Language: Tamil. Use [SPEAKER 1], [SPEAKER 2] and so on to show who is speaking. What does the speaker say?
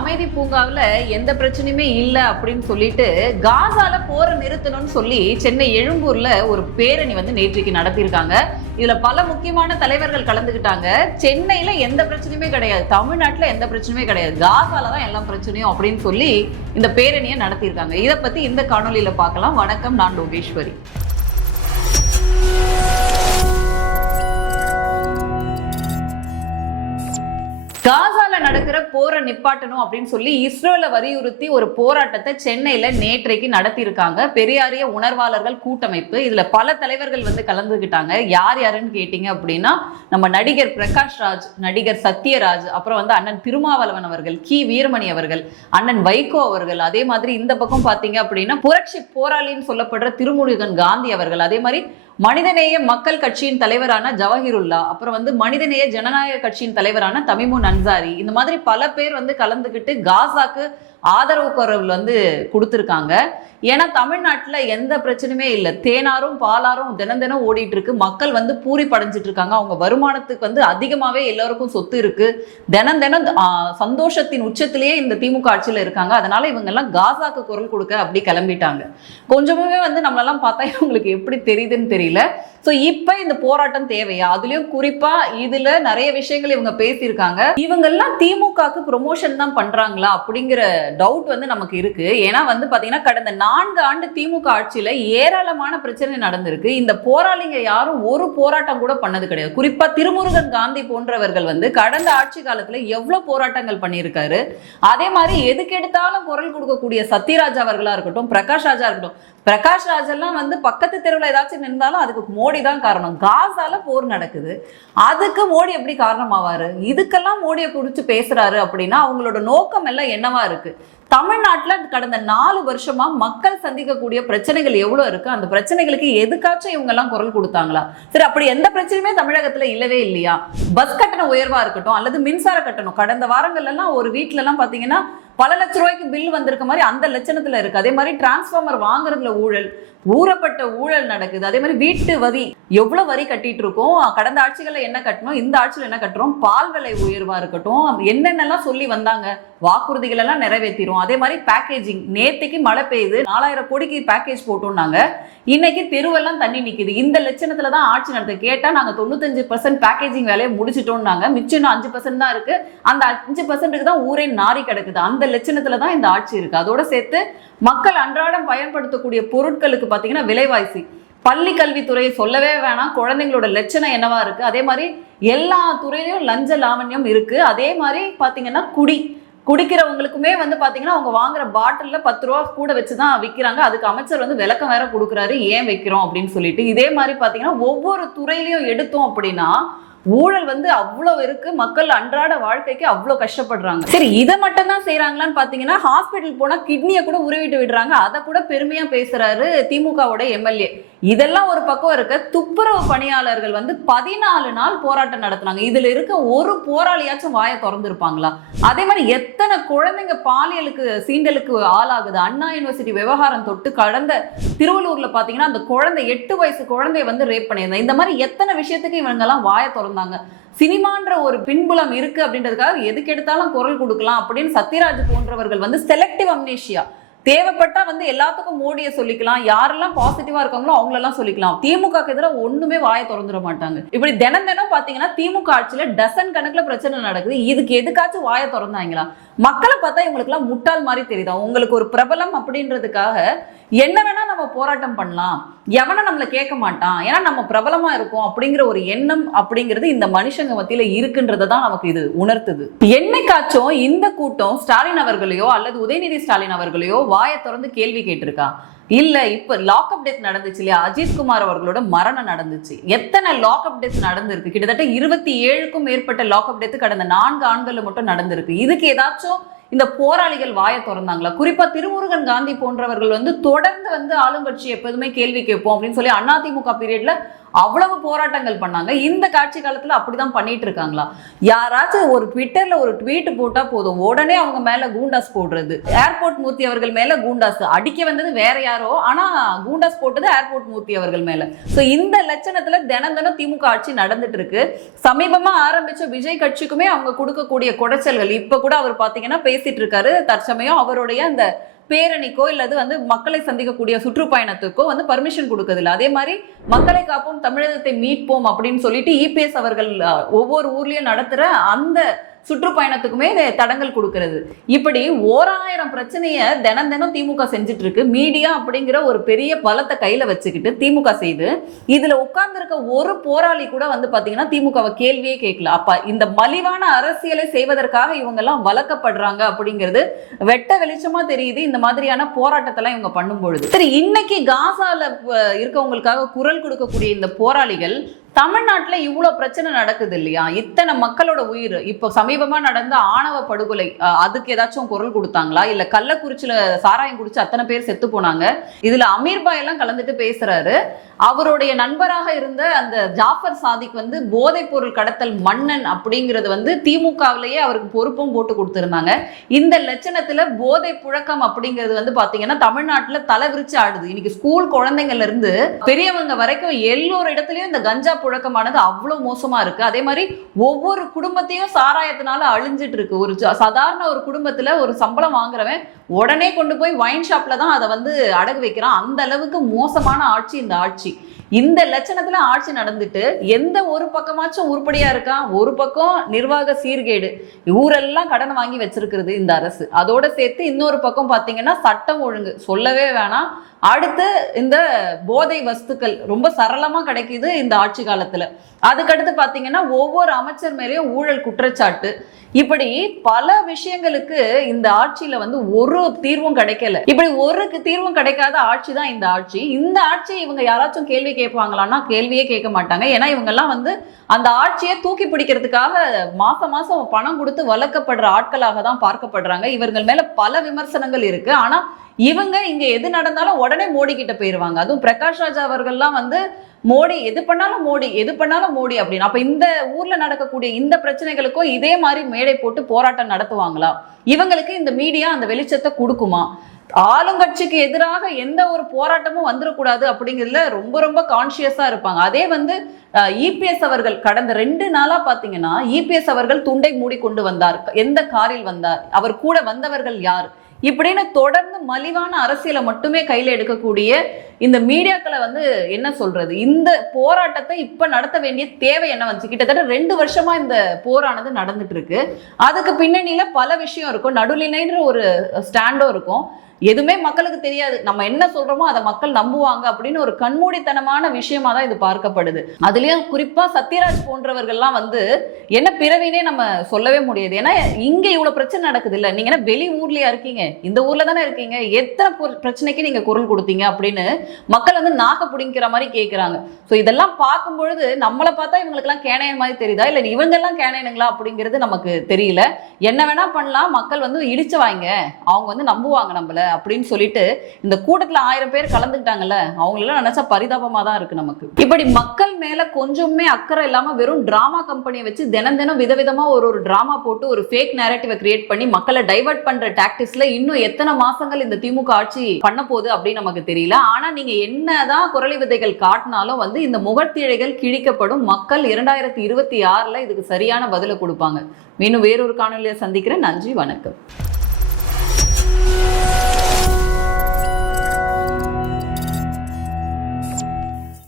[SPEAKER 1] அமைதி பூங்காவில் எந்த பிரச்சனையுமே இல்லை அப்படின்னு சொல்லிட்டு காசால போரை நிறுத்தணும்னு சொல்லி சென்னை எழும்பூர்ல ஒரு பேரணி வந்து நேற்றைக்கு நடத்தியிருக்காங்க. இதுல பல முக்கியமான தலைவர்கள் கலந்துக்கிட்டாங்க சென்னையில எந்த பிரச்சனையுமே கிடையாது. தமிழ்நாட்டில் எந்த பிரச்சனையுமே கிடையாது. காசால தான் எல்லா பிரச்சனையும் அப்படின்னு சொல்லி இந்த பேரணியை நடத்தியிருக்காங்க. இதை பத்தி இந்த காணொலியில பார்க்கலாம். வணக்கம் நான் லோகேஸ்வரி. காசா நடக்கிற போரை நிப்பாட்டணும் அப்படின்னு சொல்லி இஸ்ரோல வலியுறுத்தி ஒரு போராட்டத்தை சென்னையில நேற்றைக்கு நடத்தியிருக்காங்க. பெரியாரிய உணர்வாளர்கள் கூட்டமைப்பு. இதுல பல தலைவர்கள் வந்து கலந்துகிட்டாங்க. யார் யாருன்னு கேட்டீங்க அப்படின்னா நம்ம நடிகர் பிரகாஷ் ராஜ் நடிகர் சத்யராஜ் அப்புறம் வந்து அண்ணன் திருமாவளவன் அவர்கள் கி. வீரமணி அவர்கள் அண்ணன் வைகோ அவர்கள் அதே மாதிரி இந்த பக்கம் பாத்தீங்க அப்படின்னா புரட்சி போராளின்னு சொல்லப்படுற திருமுருகன் காந்தி அவர்கள் அதே மாதிரி மனிதநேய மக்கள் கட்சியின் தலைவரான ஜவஹிருல்லா அப்புறம் வந்து மனிதநேய ஜனநாயக கட்சியின் தலைவரான தமிமுன் அன்சாரி இந்த மாதிரி பல பேர் வந்து கலந்துக்கிட்டு காசாக்கு ஆதரவு குரல் வந்து கொடுத்துருக்காங்க. ஏன்னா தமிழ்நாட்டில் எந்த பிரச்சனையுமே இல்லை. தேனாரும் பாலாரும் தினம் தினம் ஓடிட்டு இருக்கு. மக்கள் வந்து பூரி படைஞ்சிட்டு இருக்காங்க. அவங்க வருமானத்துக்கு வந்து அதிகமாகவே எல்லாருக்கும் சொத்து இருக்கு. தினம் தினம் சந்தோஷத்தின் உச்சத்திலேயே இந்த திமுக ஆட்சியில் இருக்காங்க. அதனால இவங்க எல்லாம் காசாக்கு குரல் கொடுக்க அப்படி கிளம்பிட்டாங்க. கொஞ்சமுமே வந்து நம்மளெல்லாம் பார்த்தா இவங்களுக்கு எப்படி தெரியுதுன்னு தெரியல. ஸோ இப்போ இந்த போராட்டம் தேவையா? அதுலயும் குறிப்பா இதுல நிறைய விஷயங்கள் இவங்க பேசியிருக்காங்க. இவங்க எல்லாம் திமுகக்கு ப்ரொமோஷன் தான் பண்றாங்களா? அப்படிங்கிற டவுட் வந்து நமக்கு இருக்கு. ஏன்னா வந்து பாத்தீங்கன்னா கடந்த நான்கு ஆண்டு திமுக ஆட்சியில ஏராளமான பிரச்சனை நடந்திருக்கு. இந்த போராளிங்க யாரும் ஒரு போராட்டம் கூட பண்ணது கிடையாது. குறிப்பா திருமுருகன் காந்தி போன்றவர்கள் வந்து கடந்த ஆட்சி காலத்துல எவ்வளவு போராட்டங்கள் பண்ணியிருக்காரு. அதே மாதிரி எதுக்கு எடுத்தாலும் குரல் கொடுக்கக்கூடிய சத்யராஜ் அவர்களா இருக்கட்டும் பிரகாஷ் ராஜா இருக்கட்டும் பிரகாஷ் ராஜெல்லாம் வந்து பக்கத்து தெருவில் ஏதாச்சும் நின்றாலும் அதுக்கு மோடி தான் காரணம். காசால போர் நடக்குது. அதுக்கு மோடி எப்படி காரணமாவாரு? இதுக்கெல்லாம் மோடியை குறித்து பேசுறாரு அப்படின்னா அவங்களோட நோக்கம் எல்லாம் என்னவா இருக்கு? தமிழ்நாட்டில் கடந்த நாலு வருஷமா மக்கள் சந்திக்கக்கூடிய பிரச்சனைகள் எவ்வளவு இருக்கு? அந்த பிரச்சனைகளுக்கு எதுக்காச்சும் இவங்க எல்லாம் குரல் கொடுத்தாங்களா? சரி அப்படி எந்த பிரச்சனையுமே தமிழகத்துல இல்லவே இல்லையா? பஸ் கட்டண உயர்வா இருக்கட்டும் அல்லது மின்சார கட்டணம். கடந்த வாரங்கள்லாம் ஒரு வீட்ல எல்லாம் பாத்தீங்கன்னா பல லட்ச ரூபாய்க்கு பில் வந்திருக்க மாதிரி அந்த லட்சணத்துல இருக்கு. அதே மாதிரி டிரான்ஸ்ஃபார்மர் வாங்குறதுல ஊழல் ஊறப்பட்ட ஊழல் நடக்குது. அதே மாதிரி வீட்டு வரி எவ்வளவு வரி கட்டிட்டு இருக்கோம்? கடந்த ஆட்சிகள்ல என்ன கட்டணும் இந்த ஆட்சியில் என்ன கட்டுறோம்? பால் விலை உயர்வா இருக்கட்டும் என்னென்னலாம் சொல்லி வந்தாங்க? வாக்குறுதிகள் எல்லாம் நிறைவேற்றிரும் அதே மாதிரி பேக்கேஜிங் நேத்திக்கு மழை பெய்யுது. நாலாயிரம் கோடிக்கு பேக்கேஜ் போட்டோம்னாங்க. இன்னைக்கு தெருவெல்லாம் தண்ணி நிக்குது. இந்த லட்சணத்துல தான் ஆட்சி நடத்த கேட்டா நாங்க தொண்ணூத்தஞ்சு பர்சன்ட் பேக்கேஜிங் வேலையை முடிச்சிட்டோம்னாங்க. மிச்சம் அஞ்சு பர்சன்ட் தான் இருக்கு. அந்த அஞ்சு பர்சன்ட்டுக்கு தான் ஊரே நாரி கிடக்குது. அந்த லட்சணத்துல தான் இந்த ஆட்சி இருக்கு. அதோட சேர்த்து மக்கள் அன்றாடம் பயன்படுத்தக்கூடிய பொருட்களுக்கு பாத்தீங்கன்னா விலைவாசி. பள்ளி கல்வித்துறையை சொல்லவே வேணாம். குழந்தைங்களோட லட்சணம் என்னவா இருக்கு? அதே மாதிரி எல்லா துறையிலையும் லஞ்ச லாவண்யம் இருக்கு. அதே மாதிரி பாத்தீங்கன்னா குடி. குடிக்கிறவங்களுக்குமே வந்து பாத்தீங்கன்னா அவங்க வாங்குற பாட்டிலில் பத்து ரூபா கூட வச்சு தான் விற்கிறாங்க அதுக்கு அமைச்சர் வந்து விளக்கம் வேற கொடுக்குறாரு. ஏன் வைக்கிறோம் அப்படின்னு சொல்லிட்டு. இதே மாதிரி பார்த்தீங்கன்னா ஒவ்வொரு துறையிலையும் எடுத்தோம் அப்படின்னா ஊழல் வந்து அவ்வளவு இருக்கு மக்கள் அன்றாட வாழ்க்கைக்கு அவ்வளவு கஷ்டப்படுறாங்க. சரி இதை மட்டும் தான் செய்யறாங்களான்னு பாத்தீங்கன்னா ஹாஸ்பிட்டல் போனா கிட்னியை கூட உருவிட்டு விடுறாங்க. அதை கூட பெருமையா பேசுறாரு திமுகவோட எம்எல்ஏ. இதெல்லாம் ஒரு பக்கம் இருக்க. துப்புரவு பணியாளர்கள் வந்து பதினாலு நாள் போராட்டம் நடத்துனாங்க. இதுல இருக்க ஒரு போராளியாச்சும் வாயை திறந்துருப்பாங்களா? அதே மாதிரி எத்தனை குழந்தைங்க பாலியலுக்கு சீண்டலுக்கு ஆளாகுது? அண்ணா யூனிவர்சிட்டி விவகாரம் தொட்டு கடந்த திருவள்ளூர்ல பாத்தீங்கன்னா அந்த குழந்தை எட்டு வயசு குழந்தைய வந்து ரேப் பண்ணியிருந்தேன் இந்த மாதிரி எத்தனை விஷயத்துக்கு இவங்க எல்லாம் திறந்து வந்தாங்க சினிமான்ற ஒரு பின்புலம் இருக்கு அப்படின்றதுக்காக எதுக்கு எடுத்தாலும் குரல் கொடுக்கலாம் அப்படின்னு சத்யராஜ் போன்றவர்கள் வந்து செலக்டிவ் அம்னேஷியா. தேவைப்பட்டா வந்து எல்லாத்துக்கும் மோடியை சொல்லிக்கலாம். யாரெல்லாம் பாசிட்டிவா இருக்காங்களோ அவங்களெல்லாம் சொல்லிக்கலாம். திமுக எதிராக ஒண்ணுமே வாயை திறந்துட மாட்டாங்க. இப்படி தினம் தினம் பாத்தீங்கன்னா திமுக ஆட்சியில டசன் கணக்குல பிரச்சனை நடக்குது. இதுக்கு எதுக்காச்சும் வாயை திறந்தாங்களா? மக்களை பார்த்தா இவங்களுக்குலாம் முட்டாள் மாதிரி தெரியுதா? உங்களுக்கு ஒரு பிரபலம் அப்படின்றதுக்காக என்ன வேணா நம்ம போராட்டம் பண்ணலாம். எவனை நம்மள கேட்க மாட்டான். ஏன்னா நம்ம பிரபலமா இருக்கோம் அப்படிங்கிற ஒரு எண்ணம் அப்படிங்கிறது இந்த மனுஷங்க மத்தியில இருக்குன்றதை தான் நமக்கு இது உணர்த்துது. என்னைக்காச்சும் இந்த கூட்டம் ஸ்டாலின் அவர்களையோ அல்லது உதயநிதி ஸ்டாலின் அவர்களையோ வாயை திறந்து கேள்வி கேட்டிருக்கா? இல்ல இப்ப லாக்அப் டெத் நடந்துச்சு இல்லையா? அஜித் குமார் அவர்களோட மரணம் நடந்துச்சு. எத்தனை லாக்அப் டெத் நடந்திருக்கு? கிட்டத்தட்ட இருபத்தி ஏழுக்கும் மேற்பட்ட லாக்அப் டெத் கடந்த நான்கு ஆண்கள்ல மட்டும் நடந்திருக்கு. இதுக்கு ஏதாச்சும் இந்த போராளிகள் வாயை திறந்தாங்களா? குறிப்பா திருமுருகன் காந்தி போன்றவர்கள் வந்து தொடர்ந்து வந்து ஆளுங்கட்சி எப்போதுமே கேள்வி கேட்போம் அப்படின்னு சொல்லி அதிமுக பீரியட்ல அவ்வளவு போராட்டங்கள் பண்ணாங்க. இந்த காட்சி காலத்துல அப்படிதான் பண்ணிட்டு இருக்காங்களா? யாராச்சும் ஒரு ட்விட்டர்ல ஒரு ட்வீட் போட்டா போதும். உடனே அவங்க மேல கூண்டாஸ் போடுறது. ஏர்போர்ட் மூர்த்தி அவர்கள் மேல கூண்டாஸ் அடிக்க வந்தது வேற யாரோ ஆனா கூண்டாஸ் போட்டது ஏர்போர்ட் மூர்த்தி அவர்கள் மேல. சோ இந்த லட்சணத்துல தினம் தினம் திமுக ஆட்சி நடந்துட்டு இருக்கு. சமீபமா ஆரம்பிச்ச விஜய் கட்சிக்குமே அவங்க கொடுக்கக்கூடிய குடைச்சல்கள். இப்ப கூட அவர் பாத்தீங்கன்னா பேசிட்டு இருக்காரு. தற்சமயம் அவருடைய அந்த பேரணிக்கோ இல்லது வந்து மக்களை சந்திக்கக்கூடிய சுற்றுப்பயணத்துக்கோ வந்து பர்மிஷன் கொடுக்கறதில்ல. அதே மாதிரி மக்களை காப்போம் தமிழகத்தை மீட்போம் அப்படின்னு சொல்லிட்டு இபிஎஸ் அவர்கள் ஒவ்வொரு ஊர்லயும் நடத்துற அந்த சுற்றுப்பயணத்துக்குமே இது தடங்கல் கொடுக்கிறது. இப்படி ஓராயிரம் பிரச்சனையை தினம் தினம் திமுக செஞ்சுட்டு இருக்கு மீடியா அப்படிங்கிற ஒரு பெரிய பலத்தை கையில வச்சுக்கிட்டு திமுக செய்து இதுல உட்கார்ந்துருக்க ஒரு போராளி கூட வந்து பாத்தீங்கன்னா திமுகவை கேள்வியே கேட்கல அப்ப இந்த மலிவான அரசியலை செய்வதற்காக இவங்க எல்லாம் வளர்க்கப்படுறாங்க அப்படிங்கிறது வெட்ட வெளிச்சமா தெரியுது. இந்த மாதிரியான போராட்டத்தெல்லாம் இவங்க பண்ணும் பொழுது சரி இன்னைக்கு காசால இருக்கவங்களுக்காக குரல் கொடுக்கக்கூடிய இந்த போராளிகள் தமிழ்நாட்டுல இவ்வளவு பிரச்சனை நடக்குது இல்லையா? இத்தனை மக்களோட உயிர் இப்போ சமீபமா நடந்த ஆணவ படுகொலை அதுக்கு ஏதாச்சும் குரல் கொடுத்தாங்களா? இல்ல கள்ளக்குறிச்சியில் சாராயம் குடிச்சு அத்தனை பேர் செத்து போனாங்க? இதுல அமீர்பாய் எல்லாம் கலந்துட்டு பேசுறாரு. அவருடைய நண்பராக இருந்த அந்த ஜாஃபர் சாதிக் வந்து போதைப் பொருள் கடத்தல் மன்னன் அப்படிங்கிறது வந்து திமுகவிலேயே அவருக்கு பொறுப்பும் போட்டு கொடுத்திருந்தாங்க. இந்த லட்சணத்துல போதை புழக்கம் அப்படிங்கிறது வந்து பாத்தீங்கன்னா தமிழ்நாட்டுல தலை விரிச்சு ஆடுது. இன்னைக்கு ஸ்கூல் குழந்தைங்கள்லேருந்து பெரியவங்க வரைக்கும் எல்லோரு இடத்துலயும் இந்த கஞ்சா புழக்கமானது அவ்வளோ மோசமாக இருக்கு. அதே மாதிரி ஒவ்வொரு குடும்பத்தையும் சாராயத்தினால அழிஞ்சிட்டு இருக்கு. ஒரு சாதாரண ஒரு குடும்பத்தில் ஒரு சம்பளம் வாங்குறவன் உடனே கொண்டு போய் வைன் ஷாப்பில் தான் அதை வந்து அடகு வைக்கிறான். அந்த அளவுக்கு மோசமான ஆட்சி இந்த ஆட்சி. இந்த லட்சணத்தில் ஆட்சி நடந்துட்டு எந்த ஒரு பக்கமாச்சும் உருப்படியாக இருக்கான் ஒரு பக்கம் நிர்வாக சீர்கேடு. ஊரெல்லாம் கடன் வாங்கி வச்சிருக்கிறது இந்த அரசு. அதோட சேர்த்து இன்னொரு பக்கம் பார்த்தீங்கன்னா சட்டம் ஒழுங்கு. சொல்லவே வேணாம். அடுத்து இந்த போதை வஸ்துக்கள் ரொம்ப சரளமா கிடைக்குது இந்த ஆட்சி காலத்துல. அதுக்கடுத்து பாத்தீங்கன்னா ஒவ்வொரு அமைச்சர் மேலேயும் ஊழல் குற்றச்சாட்டு. இப்படி பல விஷயங்களுக்கு இந்த ஆட்சியில வந்து ஒரு தீர்வும் கிடைக்கல. இப்படி ஒரு தீர்வும் கிடைக்காத ஆட்சி தான் இந்த ஆட்சி. இந்த ஆட்சி இவங்க யாராச்சும் கேள்வி கேட்பாங்களான்னா கேள்வியே கேட்க மாட்டாங்க. ஏன்னா இவங்க எல்லாம் வந்து அந்த ஆட்சியை தூக்கி பிடிக்கிறதுக்காக மாசம் மாசம் பணம் கொடுத்து வளர்க்கப்படுற ஆட்களாக தான் பார்க்கப்படுறாங்க. இவர்கள் மேல பல விமர்சனங்கள் இருக்கு. ஆனா இவங்க இங்க எது நடந்தாலும் உடனே மோடி கிட்ட போயிருவாங்க. அதுவும் பிரகாஷ் ராஜ் அவர்கள்லாம் வந்து மோடி எது பண்ணாலும் மோடி எது பண்ணாலும் மோடி அப்படின்னு. அப்ப இந்த ஊர்ல நடக்கக்கூடிய இந்த பிரச்சனைகளுக்கும் இதே மாதிரி மேடை போட்டு போராட்டம் நடத்துவாங்களா? இவங்களுக்கு இந்த மீடியா அந்த வெளிச்சத்தை கொடுக்குமா? ஆளுங்கட்சிக்கு எதிராக எந்த ஒரு போராட்டமும் வந்துடக்கூடாது அப்படிங்கிறதுல ரொம்ப ரொம்ப கான்சியஸா இருப்பாங்க. அதே வந்து இபிஎஸ் அவர்கள் கடந்த ரெண்டு நாளா பாத்தீங்கன்னா இபிஎஸ் அவர்கள் துண்டை மூடி கொண்டு வந்தார். எந்த காரில் வந்தார்? அவர் கூட வந்தவர்கள் யார்? இப்படின்னு தொடர்ந்து மலிவான அரசியலை மட்டுமே கையில் எடுக்கக்கூடிய இந்த மீடியாக்களை வந்து என்ன சொல்றது? இந்த போராட்டத்தை இப்ப நடத்த வேண்டிய தேவை என்ன வந்துச்சு கிட்டத்தட்ட ரெண்டு வருஷமா இந்த போரானது நடந்துட்டு இருக்கு. அதுக்கு பின்னணியில பல விஷயம் இருக்கும். நடுநிலைன்ற ஒரு ஸ்டாண்டும் இருக்கும். எதுவுமே மக்களுக்கு தெரியாது. நம்ம என்ன சொல்றோமோ அதை மக்கள் நம்புவாங்க அப்படின்னு ஒரு கண்மூடித்தனமான விஷயமா தான் இது பார்க்கப்படுது. அதுலயும் குறிப்பா சத்யராஜ் போன்றவர்கள்லாம் வந்து என்ன பிறவினே நம்ம சொல்லவே முடியாது. ஏன்னா இங்க இவ்வளவு பிரச்சனை நடக்குது இல்ல நீங்க என்ன வெளி ஊர்லயா இருக்கீங்க? இந்த ஊர்ல தானே இருக்கீங்க? எத்தனை பிரச்சனைக்கு நீங்க குரல் கொடுத்தீங்க அப்படின்னு மக்கள் வந்து நாக்க பிடிங்கிற மாதிரி கேட்கிறாங்க ஸோ இதெல்லாம் பார்க்கும் பொழுது நம்மளை பார்த்தா இவங்களுக்கெல்லாம் கேனையன் மாதிரி தெரியுதா? இல்ல இவங்க எல்லாம் கேனையனுங்களா அப்படிங்கிறது நமக்கு தெரியல. என்ன வேணா பண்ணலாம். மக்கள் வந்து இடிச்சு வாங்க. அவங்க வந்து நம்புவாங்க நம்மள. அப்படின்னு சொல்லிட்டு இந்த கூட்டத்துல ஆயிரம் பேர் கலந்துக்கிட்டாங்கல்ல அவங்களெல்லாம் நினைச்சா பரிதாபமா தான் இருக்கு நமக்கு. இப்படி மக்கள் மேல கொஞ்சமே அக்கறை இல்லாம வெறும் டிராமா கம்பெனியை வச்சு தினம் தினம் விதவிதமா ஒரு ஒரு டிராமா போட்டு ஒரு ஃபேக் நேரட்டிவை கிரியேட் பண்ணி மக்களை டைவர்ட் பண்ற டாக்டிக்ஸ்ல இன்னும் எத்தனை மாசங்கள் இந்த திமுக ஆட்சி பண்ண போகுது அப்படின்னு நமக்கு தெரியல. ஆனா நீங்க என்னதான் குரலி விதைகள் காட்டினாலும் வந்து இந்த முகத்திழைகள் கிழிக்கப்படும். மக்கள் இரண்டாயிரத்தி இருபத்தி ஆறுல இதுக்கு சரியான பதிலை கொடுப்பாங்க. மீண்டும் வேறொரு காணொலியை சந்திக்கிறேன். நன்றி வணக்கம்.